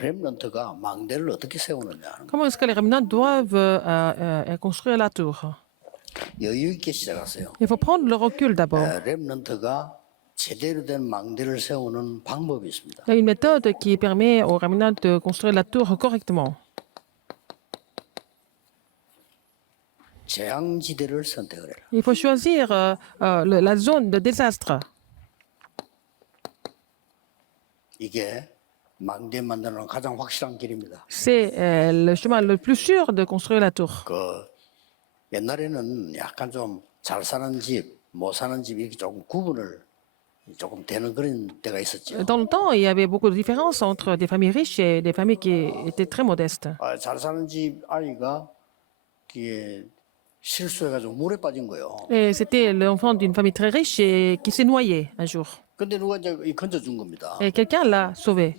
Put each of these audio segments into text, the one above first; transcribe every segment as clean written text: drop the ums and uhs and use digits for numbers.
렘넌트가 망대를 어떻게 세우느냐 하는 Comment est-ce que les remnants doivent construire la tour? 여유 있게 시작하세요. Il faut prendre le recul d'abord. 렘넌트가 제대로 된 망대를 세우는 방법이 있습니다. Il y a une méthode qui permet aux remnants de construire la tour correctement. 재앙지대를 선택을 해라. Il faut choisir la zone de désastre. 이게 망대 만드는 가장 확실한 길입니다. C'est le chemin le plus sûr de construire la tour. 그 옛날에는 약간 좀 잘 사는 집, 못 사는 집 이렇게 조금 구분을 조금 되는 그런 때가 있었죠. Dans le temps, il y avait beaucoup de différences entre des familles riches et des familles qui étaient très modestes. 잘 사는 집 아이가 이게 실수해가지고 물에 빠진 거예요. Et c'était l'enfant d'une famille très riche et qui s'est noyé un jour. 근데 누가 이제 건져준 겁니다. Et quelqu'un l'a sauvé.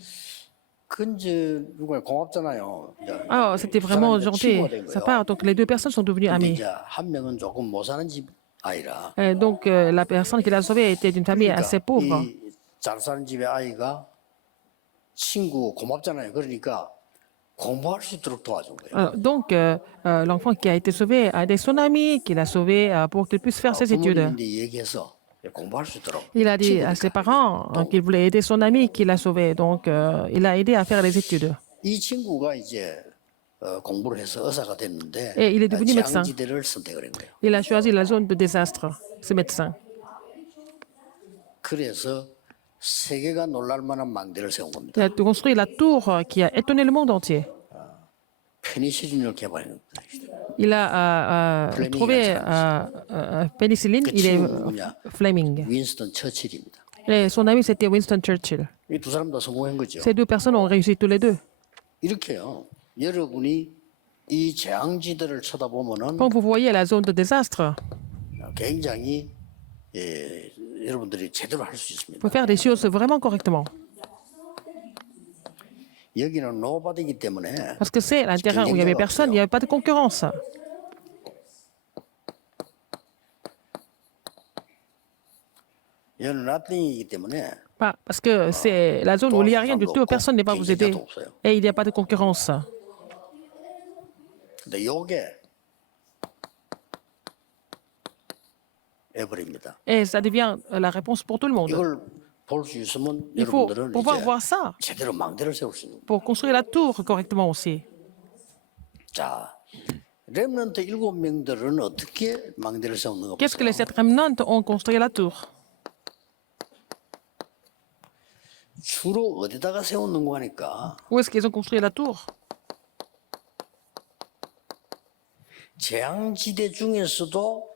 누가 고맙잖아요. Ah, c'était vraiment 사람이 gentil 친구가 된 de sa 거예요. part. Donc les deux personnes sont devenues 근데 amies. 이제 한 명은 조금 못 사는 집 아이라. Et donc la personne qui l'a sauvé était d'une famille assez pauvre. 이잘 사는 집의 아이가 친구 고맙잖아요. 그러니까 공부할 수 있도록 도와준 거예요. Donc l'enfant qui a été sauvé a aidé son ami qui l'a sauvé pour qu'il puisse faire ses études. 부모님인데 얘기해서 공부할 수 있도록. Il a dit à ses parents qu'il voulait aider son ami qui l'a sauvé. Donc il a aidé à faire les études. 이 친구가 이제 공부를 해서 의사가 됐는데 Et il est devenu médecin. 재앙지대를 선택을 한 거예요. Il a choisi la zone de désastre, ce médecin. 그래서 세계가 놀랄 만한 망대를 세운 겁니다. Il a construit la tour qui a étonné le monde entier. 페니실린을 개발한 겁니다. Il a trouvé pénicilline, il est Fleming. 윈스턴 처칠입니다. Et son ami, c'était Winston Churchill. 이 두 사람 다 성공한 거죠. Ces deux personnes ont réussi tous les deux. 이렇게요. 여러분이 이 재앙지대를 쳐다보면은 Quand vous voyez la zone de désastre, 굉장히 여러분들이 제대로 할 수 il 있습니다. faut faire des choses vraiment correctement. 여기는 노바디이기 때문에 Parce que c'est un terrain où il n'y avait personne, il n'y avait pas de concurrence. 여기는 나띵이기 때문에 Parce que c'est la zone où il n'y a rien du tout, personne ne va vous aider. Et il n'y a pas de concurrence. 근데 요게 에버입니다. Et ça devient la réponse pour tout le monde. 이걸 볼 수 있으면 Il faut 여러분들은 pouvoir 이제 voir ça 제대로 망대를 세울 수 있는 거예요. pour construire la tour correctement aussi. 자, 렘넌트 7명들은 어떻게 망대를 세우는가 Qu'est-ce que les 보세요. 7 remnants ont construit la tour? 주로 어디다가 세우는가 하니까 Où est-ce qu'ils ont construit la tour? 재앙지대 중에서도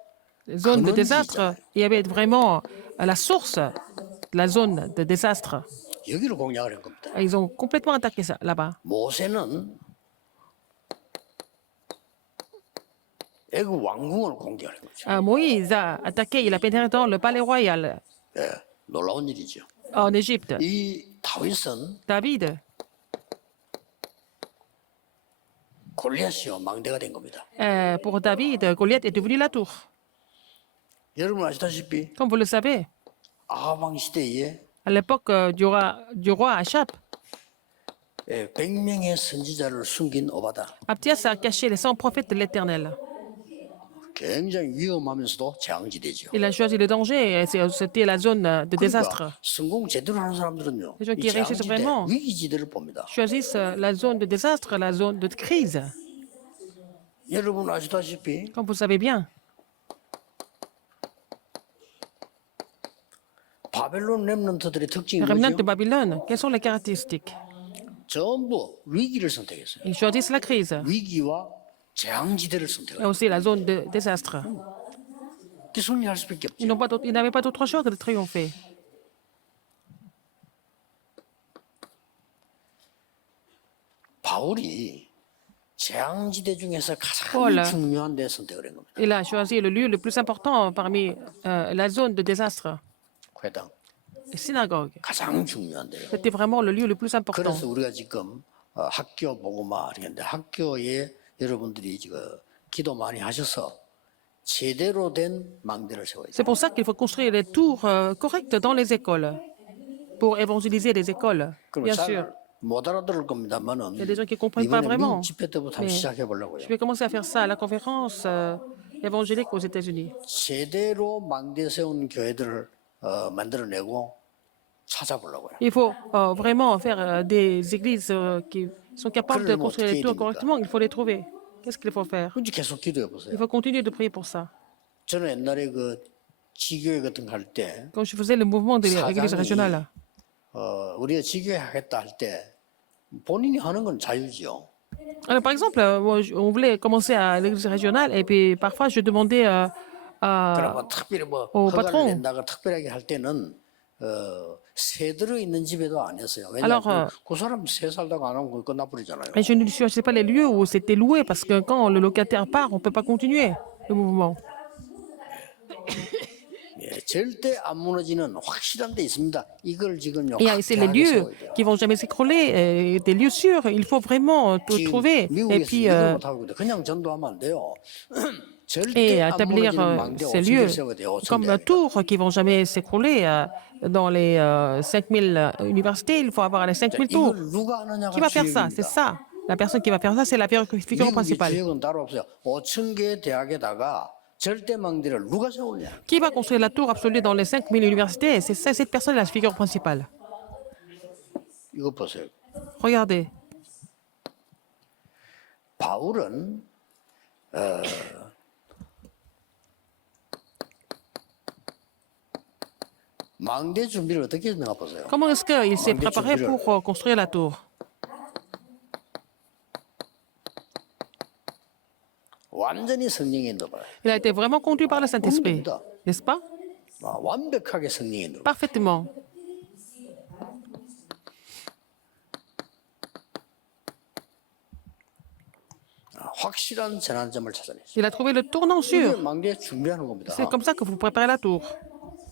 Les zones de désastre, il y avait vraiment la source de la zone de désastre. 여기를 공략을 한 겁니다. Et ils ont complètement attaqué ça là-bas. 모세는 애굽 왕궁을 공격한 거죠. Moïse a attaqué, il a pénétré dans le palais royal 예, 놀라운 일이죠. en Égypte. 이 다윗은 David, 골리앗이요 망대가 된 겁니다. pour David, Goliath est devenu la tour. 여러분 아시다시피 Comme vous le savez, 아하방 시대에 à l'époque du roi Achab, 100명의 선지자를 숨긴 오바다. Abdias a caché les 100 prophètes de l'Éternel. 굉장히 위험하면서도 재앙지대죠. Il a choisi le danger, et c'était la zone de désastre. 그러니까 성공 제대로 하는 사람들은요. Les gens qui 이 réussissent 재앙지대, vraiment 위기지대를 봅니다. choisissent la zone de désastre, la zone de crise. 여러분 아시다시피 Comme vous le savez bien, 바벨론 렘넌트들의 특징이 les remnants de 뭐죠? Babylone, quelles sont les caractéristiques? 전부 위기를 선택했어요. Ils choisissent la crise 위기와 재앙지대를 et 선택해요. aussi la zone de désastre. 승리할 수밖에 없죠. Ils n'avaient pas d'autre choix que de triompher. 바울이 재앙지대 중에서 가장 Paul. 중요한 데 선택을 한 겁니다. Il a choisi le lieu le plus important parmi la zone de désastre, 회당 les synagogues. 가장 중요한 데요. C'était vraiment le lieu le plus important. 그래서 우리가 지금 학교 보고마 하는데 학교에 여러분들이 지금 기도 많이 하셔서 제대로 된 망대를 세워야 C'est 돼요. pour ça qu'il faut construire les tours correctes dans les écoles, pour évangéliser les écoles, 그럼 bien sûr. 못 알아들을 Il y a 겁니다만은 des gens qui ne comprennent pas 이번에 vraiment. 미국 집회 때부터 한번 Mais 시작해 보려고요. je vais commencer à faire ça à la conférence évangélique aux États-Unis. 제대로 망대 세운 교회들을 만들어내고 찾아보려고요. Il faut vraiment faire des églises qui sont capables de 그러려면 construire 어떻게 les 해야 tours 됩니까? correctement. Il faut les trouver. Qu'est-ce qu'il faut faire? 그런지 계속 기도해 Il 보세요. faut continuer de prier pour ça. 저는 옛날에 그 지교회 같은 거 할 때 Quand je faisais le mouvement de l'église 사장이 régionale, 우리가 지교회 하겠다 할 때 본인이 하는 건 자유지요. alors, par exemple, moi, on voulait commencer à l'église régionale et puis parfois je demandais 그러면 특별히 뭐 au 허가를 patron. 낸다가 특별하게 할 때는 새 들어 있는 집에도 안 했어요. Alors, 왜냐하면 그 사람 새 살다가 안 하면 그거 끝나버리잖아요. Et je ne choisissais pas les lieux où c'était loué parce que quand le locataire part, on ne peut pas continuer le mouvement. 예, 절대 안 무너지는 확실한 데 있습니다. 이걸 지금 Et c'est les 확대하게 lieux 세워야 돼요. qui vont jamais s'écrouler, des lieux sûrs. Il faut vraiment tout 지금 trouver. Et 미국에서 puis, 이걸 못하고 있는데 그냥 전도하면 안 돼요. et 절대 안 établir 무너지는 망대 ces 5천 lieux 개를 세워야 돼요. 5천 comme 개. tours qui vont jamais s'écrouler dans les 5000 universités. Il faut avoir les 5000 tours. 이걸 누가 하느냐가 Qui va faire ça? C'est 주역입니다. ça. La personne qui va faire ça, c'est la figure 미국의 principale. 주역은 따로 없어요. 5천 개 대학에다가 절대 망대를 누가 세우냐? Qui va construire la tour absolue dans les 5000 universités? C'est ça, cette personne est la figure principale. 이거 보세요. Regardez. 바울은 망대 준비를 어떻게 했나 보세요. Comment est-ce qu'il s'est préparé pour construire la tour? 완전히 성령의 인도 봐요. Il a été vraiment conduit par le Saint-Esprit, n'est-ce pas? 완벽하게 성령의 인도. Parfaitement. 확실한 전환점을 찾아냈어요. Il a trouvé le tournant 이게 sûr. 망대 준비하는 겁니다. C'est comme ça que vous préparez la tour.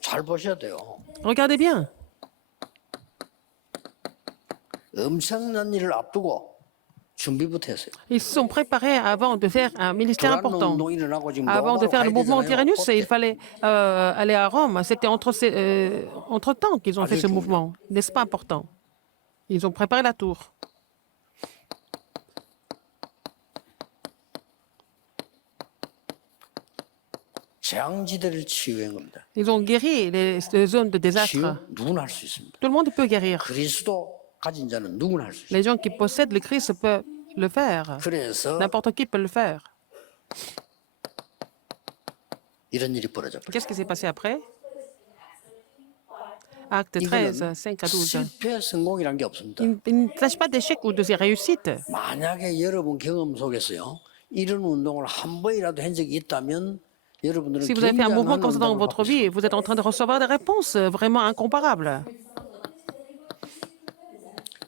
잘 보셔야 돼요. Regardez bien. 엄청난 일을 앞두고 준비부터 했어요. Ils se sont préparés avant de faire un ministère 두란 important. 운동 일어나고 지금 Avant de 로마로 faire le 가야 mouvement 되잖아요. Tyrannus, il 그때. fallait aller à Rome. C'était entre-temps qu'ils ont fait ce mouvement. N'est-ce pas important? Ils ont préparé la tour. 재앙지대를 치유한 겁니다. Ils ont guéri les zones de 치유 désastre. 누구나 할 수 있습니다. Tout le monde peut guérir. 그리스도 가진 자는 누구나 할 수 있습니다. Les gens qui possèdent le Christ peuvent le faire. 그래서 N'importe qui peut le faire. 이런 일이 벌어졌어요. Qu'est-ce qui s'est passé après? Acte 13, 5 à 12. 실패 성공이란 게 없습니다. Il ne s'agit pas d'échec ou de réussite. 만약에 여러분 경험 속에서요 이런 운동을 한 번이라도 한 적이 있다면 여러분들은 Si vous avez fait un mouvement 굉장한 comme ça dans 응답을 votre 받고 있습니다. vie, vous êtes en train de recevoir des réponses vraiment incomparables.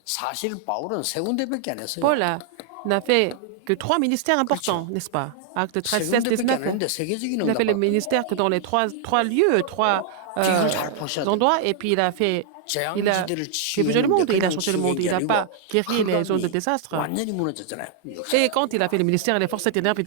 사실 바울은 세 군데밖에 안 했어요. Paul n'a fait que 3 ministères importants, n'est-ce pas? Acte 세 13, 16, 군데밖에 안 19. 했는데 세계적인 Il a fait les 응답. ministères que dans les trois lieux, trois 이걸 잘 보셔야 돼요. endroits, et puis il a fait bouger le monde, il a changé le monde, il n'a pas guéri les zones de désastre. 완전히 무너졌잖아요. Et quand il a fait les ministères, les forces des ténèbres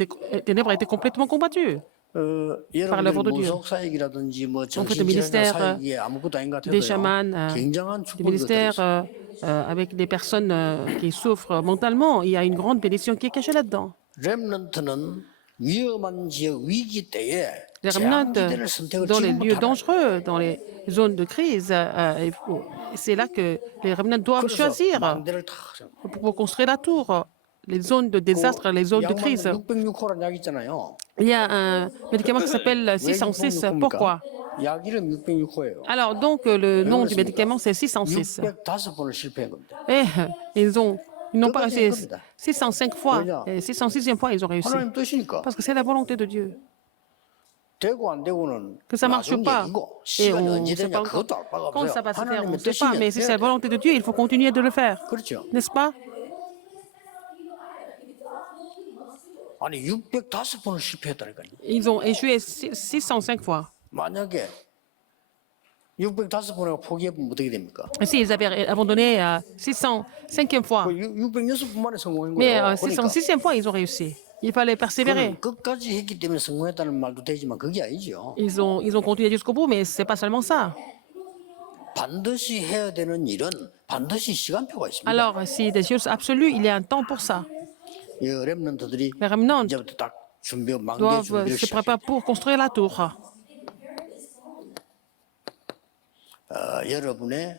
étaient complètement combattues. l'œuvre de 여러분들 Dieu. 무속사역이라든지 뭐 On fait des ministères, 정신질환 사역이 아무것도 아닌 것 des 같아도요. chamans, 굉장한 des 축복이 ministères 들어있어요. avec des personnes qui souffrent mentalement. Il y a une grande bénédiction qui est cachée là-dedans. 렘넌트는 위험한 지역 위기 때에 Les remnants 재앙지대를 선택을 dans les lieux 지금부터 하라. dangereux, dans les zones de crise, c'est là que les remnants doivent 그래서 choisir 망대를 다 pour construire la tour. Les zones de désastre, les zones de crise. 606호라는 약 있잖아요. Il y a un médicament qui s'appelle 606. Pourquoi? 약 이름 606호예요. Alors, donc, le nom du médicament, c'est 606. 605번을 실패한 겁니다. Et ils n'ont pas réussi Comme ça. 605 fois. Et 606e fois, ils ont réussi. 하나님 뜻이니까 Parce que c'est la volonté de Dieu. 되고 안 되고는 Que ça ne marche 나중 pas. 얘기고 Et 시간이 on 언제 ne sait 되냐 pas encore 그것도 알 바가 quand ça 없어요. va se faire, on 하나님의 ne sait pas. Mais 뜻이면 si 돼야 c'est la 돼요. volonté de Dieu, il faut continuer de le faire. 그렇죠. N'est-ce pas? 아니 605번을 실패했다니까요. Ils ont échoué 605 fois. 만약에 605번을 포기해보면 어떻게 됩니까? Et s'ils avaient abandonné à 605e fois, 606번만에 성공한 mais 거예요. 606e fois, ils ont réussi. Il fallait persévérer. 그건 끝까지 했기 때문에 성공했다는 말도 되지만 그게 아니죠. Ils ont continué jusqu'au bout, mais c'est pas seulement ça. 반드시 해야 되는 일은 반드시 시간표가 있습니다. Alors, si des choses absolues, il y a un temps pour ça. 이 렘넌트들이 Les remnants 이제부터 딱 망대 doivent 준비를 se 시작해요. préparer pour construire la tour. 여러분의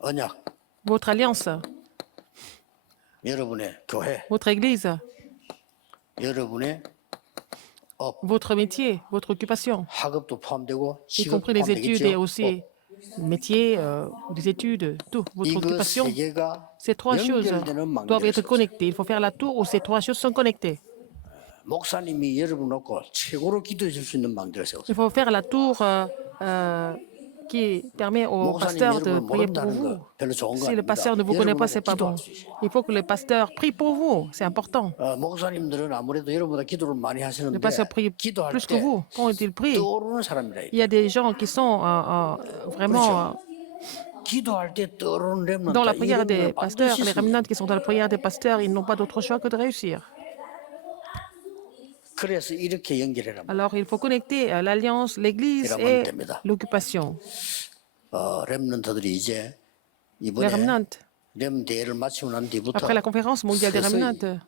언약, Votre alliance, 여러분의 교회, votre église, 여러분의 votre métier, votre occupation, 학업도 포함되고 y 직업 compris les études et 포함되겠죠. aussi métier, des études, tout. Votre 이거 occupation, 세 개가 ces trois choses 연결되는 doivent 망대를 être 세우세요. connectées. Il faut faire la tour où ces trois choses sont connectées. 목사님이 여러분 놓고 최고로 기도해 줄 수 있는 망대를 세우세요. Il faut faire la tour qui permet au 목사님 pasteur de 여러분을 prier pour 모른다는 vous. 거 별로 좋은 거 Si le 아닙니다. pasteur ne vous connaît pas, c'est pas bon. 기도할 수 있어요. Il faut que le pasteur prie pour vous. C'est important. 목사님들은 아무래도 여러분보다 기도를 많이 Le 하시는데 pasteur prie 기도할 plus que 때 vous. Quand il prie, 떠오르는 사람이라. il y a des gens qui sont vraiment 기도할 때 떠오르는 렘넌트. dans la prière des pasteurs. Les remnants qui sont dans la prière des pasteurs, ils n'ont pas d'autre choix que de réussir. 그래서 이렇게 연결해라. Alors, il faut connecter l'alliance, l'église et l'occupation. 렘넌트들이 이제 Les 이번에 remnants, 렘 대회를 마치고 난 뒤부터 après la conférence mondiale des remnants,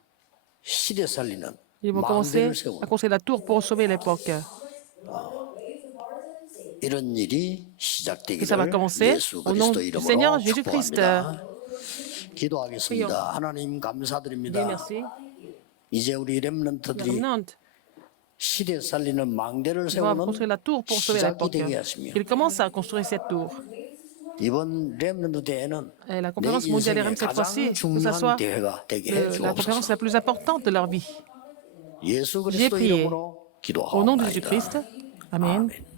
시대 살리는 ils vont commencer 망대를 세우는 à construire la tour pour sauver l'époque. 이런 일이 Et ça va 시작되기를 commencer 예수 au nom 그리스도 du Seigneur 이름으로 Jésus-Christ. 축복합니다. 기도하겠습니다. 하나님 Dieu 감사드립니다. merci. 이제 우리 Les 렘넌트들이 remnants 시대 살리는 망대를 doivent 세우는 construire la tour pour sauver 시작이 l'époque. 되게 하시며 Ils commencent à construire cette tour. 이번 렘넌트 대회는 Et la 내 conférence mondiale des 인생의 remnants cette fois-ci, 가장 que ça 중요한 soit 대회가 되게 la conférence 해주옵소서. la plus importante de leur vie. 예수 J'ai 그리스도 prié 이름으로 Au nom de 기도하옵나이다. Jésus-Christ. Amen. 아멘.